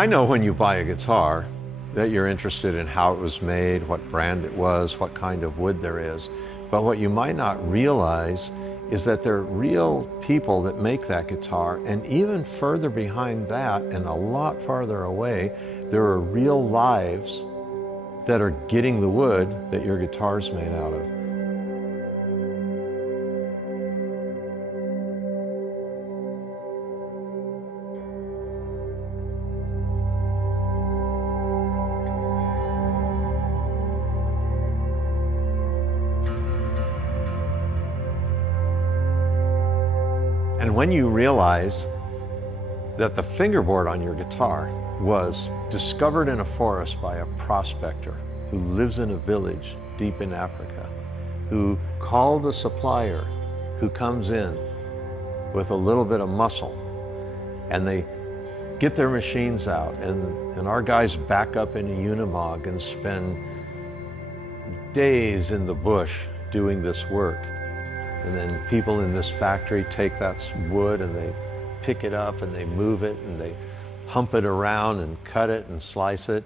I know when you buy a guitar that you're interested in how it was made, what brand it was, what kind of wood there is. But what you might not realize is that there are real people that make that guitar, and even further behind that and a lot farther away, there are real lives that are getting the wood that your guitar's made out of. And when you realize that the fingerboard on your guitar was discovered in a forest by a prospector who lives in a village deep in Africa, who called a supplier who comes in with a little bit of muscle, and they get their machines out, and our guys back up in a Unimog and spend days in the bush doing this work. And then people in this factory take that wood and they pick it up and they move it and they hump it around and cut it and slice it.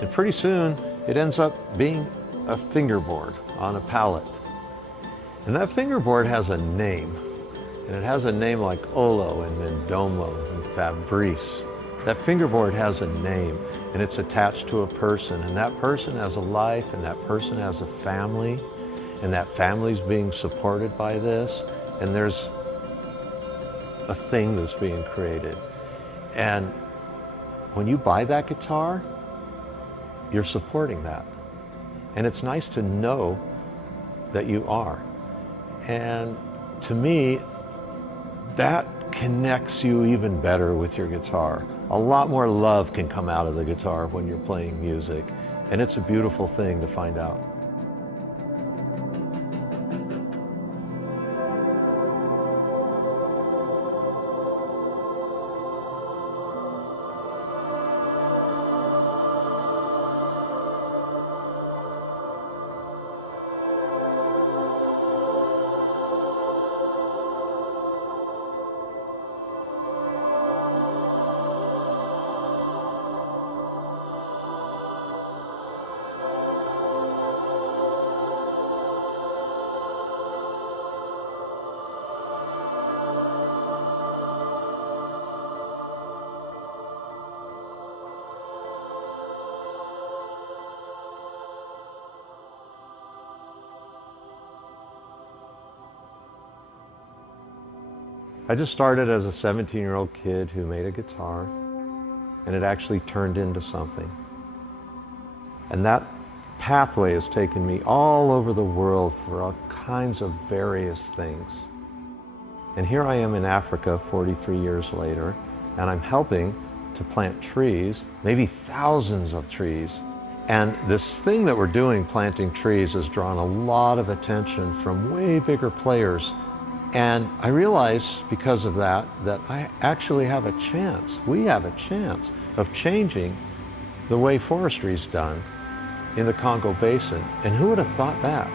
And pretty soon, it ends up being a fingerboard on a pallet. And that fingerboard has a name. And it has a name like Olo and Mendomo and Fabrice. That fingerboard has a name, and it's attached to a person. And that person has a life, and that person has a family. And that family's being supported by this. And there's a thing that's being created. And when you buy that guitar, you're supporting that. And it's nice to know that you are. And to me, that connects you even better with your guitar. A lot more love can come out of the guitar when you're playing music. And it's a beautiful thing to find out. I just started as a 17-year-old kid who made a guitar, and it actually turned into something. And that pathway has taken me all over the world for all kinds of various things. And here I am in Africa 43 years later, and I'm helping to plant trees, maybe thousands of trees. And this thing that we're doing, planting trees, has drawn a lot of attention from way bigger players. And I realize because of that, that I actually have a chance, we have a chance of changing the way forestry is done in the Congo Basin. And who would have thought that?